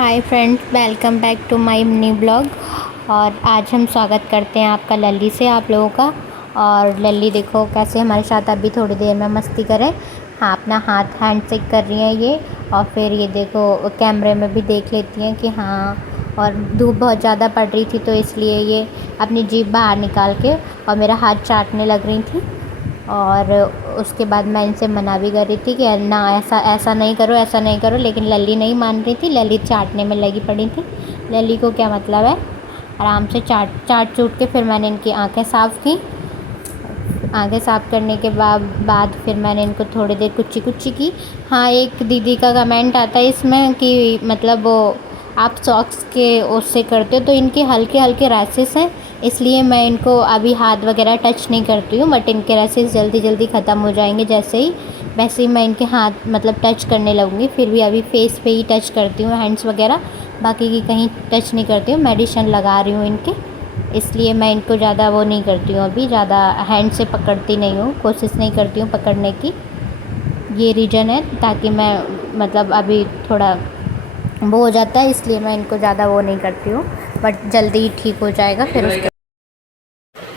Hi friends, welcome back to my new blog. और आज हम स्वागत करते हैं आपका लल्ली से, आप लोगों का। और लल्ली देखो कैसे हमारे साथ अभी थोड़ी देर में मस्ती करे। हाँ, अपना हाथ हैंड शेक कर रही हैं ये। और फिर ये देखो कैमरे में भी देख लेती हैं कि हाँ। और धूप बहुत ज़्यादा पड़ रही थी तो इसलिए ये अपनी जीभ बाहर निकाल के और मेरा हाथ चाटने लग रही थी। और उसके बाद मैं इनसे मना भी कर रही थी कि ना ऐसा ऐसा नहीं करो, ऐसा नहीं करो, लेकिन लल्ली नहीं मान रही थी। लल्ली चाटने में लगी पड़ी थी। लल्ली को क्या मतलब है, आराम से चाट चूट के फिर मैंने इनकी आंखें साफ़ की। आंखें साफ़ करने के बाद फिर मैंने इनको थोड़ी देर कुच्ची कुच्ची की। हाँ, एक दीदी का कमेंट आता है इसमें कि मतलब वो आप सॉक्स के उससे करते हो तो इनके हल्के हल्के रैसेस हैं, इसलिए मैं इनको अभी हाथ वगैरह टच नहीं करती हूँ। बट इनके रैसेस जल्दी जल्दी ख़त्म हो जाएंगे वैसे ही मैं इनके हाथ मतलब टच करने लगूँगी। फिर भी अभी फेस पे ही टच करती हूँ, हैंड्स वगैरह बाकी की कहीं टच नहीं करती हूँ। मेडिसिन लगा रही हूँ इनके, इसलिए मैं इनको ज़्यादा वो नहीं करती हूँ, अभी ज़्यादा हैंड से पकड़ती नहीं हूँ, कोशिश नहीं करती हूँ पकड़ने की। ये रीज़न है, ताकि मैं मतलब अभी थोड़ा वो हो जाता है, इसलिए मैं इनको ज़्यादा वो नहीं करती हूँ। बट जल्दी ही ठीक हो जाएगा। फिर उसके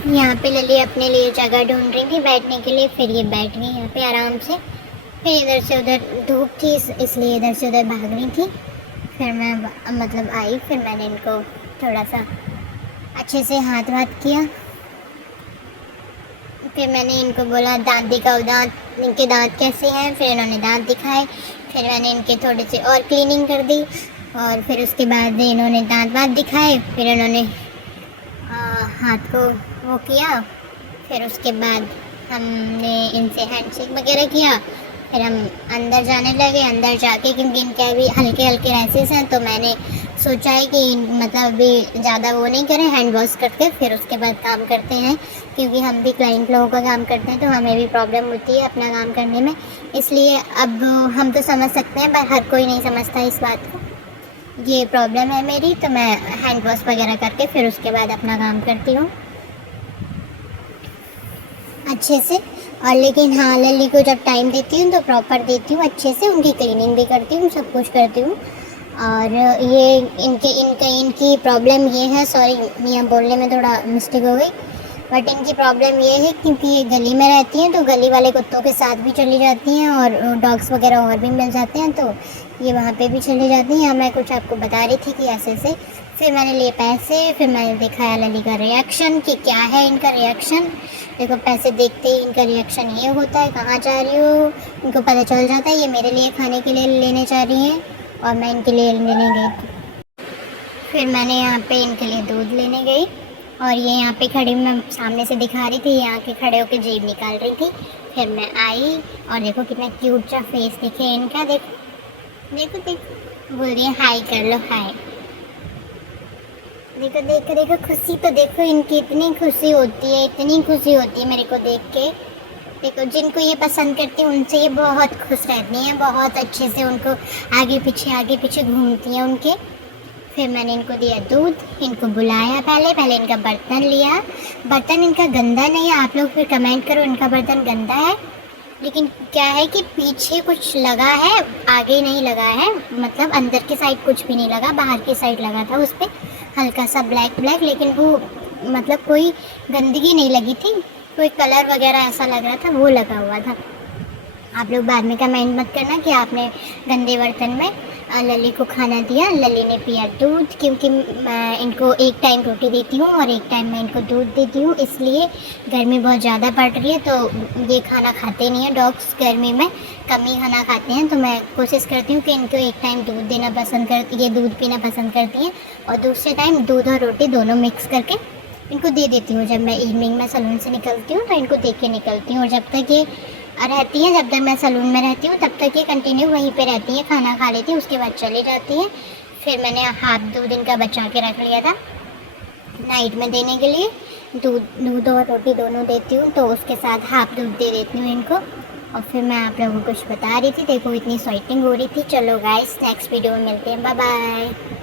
यहाँ पे लली अपने लिए जगह ढूंढ रही थी बैठने के लिए। फिर ये बैठ गई यहाँ पे आराम से। फिर इधर से उधर धूप थी इसलिए इधर से उधर भाग रही थी। फिर मैं मतलब आई, फिर मैंने इनको थोड़ा सा अच्छे से हाथ वाथ किया। फिर मैंने इनको बोला दांत दिखाओ, दांत इनके दांत कैसे हैं। फिर इन्होंने दांत दिखाए। फिर मैंने इनके थोड़े से और क्लीनिंग कर दी। और फिर उसके बाद इन्होंने दांत वात दिखाए। फिर इन्होंने हाथ को वो किया। फिर उसके बाद हमने इनसे हैंडशेक वगैरह किया। फिर हम अंदर जाने लगे। अंदर जाके क्योंकि इनके अभी हल्के हल्के रैसेस हैं तो मैंने सोचा है कि मतलब अभी ज़्यादा वो नहीं करें, हैंड वॉश करके फिर उसके बाद काम करते हैं। क्योंकि हम भी क्लाइंट लोगों का काम करते हैं तो हमें भी प्रॉब्लम होती है अपना काम करने में। इसलिए अब हम तो समझ सकते हैं पर हर कोई नहीं समझता इस बात को। ये प्रॉब्लम है मेरी, तो मैं हैंड वॉश वगैरह करके फिर उसके बाद अपना काम करती हूँ अच्छे से। और लेकिन हाँ, लल्ली को जब टाइम देती हूँ तो प्रॉपर देती हूँ, अच्छे से उनकी क्लीनिंग भी करती हूँ, सब कुछ करती हूँ। और ये इनकी प्रॉब्लम ये है, सॉरी मियाँ बोलने में थोड़ा मिस्टेक हो गई। बट इनकी प्रॉब्लम ये है क्योंकि ये गली में रहती हैं तो गली वाले कुत्तों के साथ भी चली जाती हैं और डॉग्स वगैरह और भी मिल जाते हैं तो ये वहाँ पे भी चली जाती हैं। मैं कुछ आपको बता रही थी कि ऐसे। फिर मैंने लिए पैसे। फिर मैंने दिखाया लली का रिएक्शन कि क्या है इनका रिएक्शन। देखो, पैसे देखते ही इनका रिएक्शन ये होता है, कहाँ जा रही हो, इनको पता चल जाता है। ये मेरे लिए खाने के लिए लेने जा रही हैं और मैं इनके लिए लेने गई। फिर मैंने यहाँ पे इनके लिए दूध लेने गई और ये यहाँ पे खड़ी, मैं सामने से दिखा रही थी, यहाँ के खड़े होकर जीभ निकाल रही थी। फिर मैं आई और देखो कितना क्यूट सा फेस दिखे इनका। देखो देखो देखो, बोल रही है हाय कर लो, हाय। देखो देखो देखो, खुशी तो देखो इनकी, इतनी खुशी होती है, इतनी खुशी होती है मेरे को देख के। देखो, जिनको ये पसंद करती हैं उनसे ये बहुत खुश रहती हैं, बहुत अच्छे से उनको आगे पीछे घूमती हैं उनके। फिर मैंने इनको दिया दूध, इनको बुलाया, पहले इनका बर्तन लिया। बर्तन इनका गंदा नहीं है, आप लोग फिर कमेंट करो इनका बर्तन गंदा है, लेकिन क्या है कि पीछे कुछ लगा है, आगे नहीं लगा है। मतलब अंदर की साइड कुछ भी नहीं लगा, बाहर की साइड लगा था, उस पर हल्का सा ब्लैक, लेकिन वो मतलब कोई गंदगी नहीं लगी थी, कोई कलर वगैरह ऐसा लग रहा था वो लगा हुआ था। आप लोग बाद में कमेंट मत करना कि आपने गंदे बर्तन में लली को खाना दिया। लली ने पिया दूध, क्योंकि मैं इनको एक टाइम रोटी देती हूँ और एक टाइम मैं इनको दूध देती हूँ, इसलिए गर्मी बहुत ज़्यादा पड़ रही है तो ये खाना खाते नहीं है डॉग्स, गर्मी में कम ही खाना खाते हैं। तो मैं कोशिश करती हूँ कि इनको एक टाइम दूध देना पसंद ये दूध पीना पसंद करती हैं और दूसरे टाइम दूध और रोटी दोनों मिक्स करके इनको दे देती हूँ। जब मैं इवनिंग में सैलून से निकलती हूँ तो इनको दे के निकलती हूँ, और जब तक ये रहती हैं, जब तक मैं सैलून में रहती हूँ तब तक ये कंटिन्यू वहीं पे रहती हैं, खाना खा लेती हैं, उसके बाद चली जाती हैं। फिर मैंने हाफ दूध इनका बचा के रख लिया था नाइट में देने के लिए। दूध और रोटी दोनों देती हूँ तो उसके साथ हाफ दूध दे देती हूँ इनको। और फिर मैं आप लोगों को कुछ बता रही थी, देखो इतनी स्वेटिंग हो रही थी। चलो गाइस, नेक्स्ट वीडियो में मिलते हैं, बाय बाय।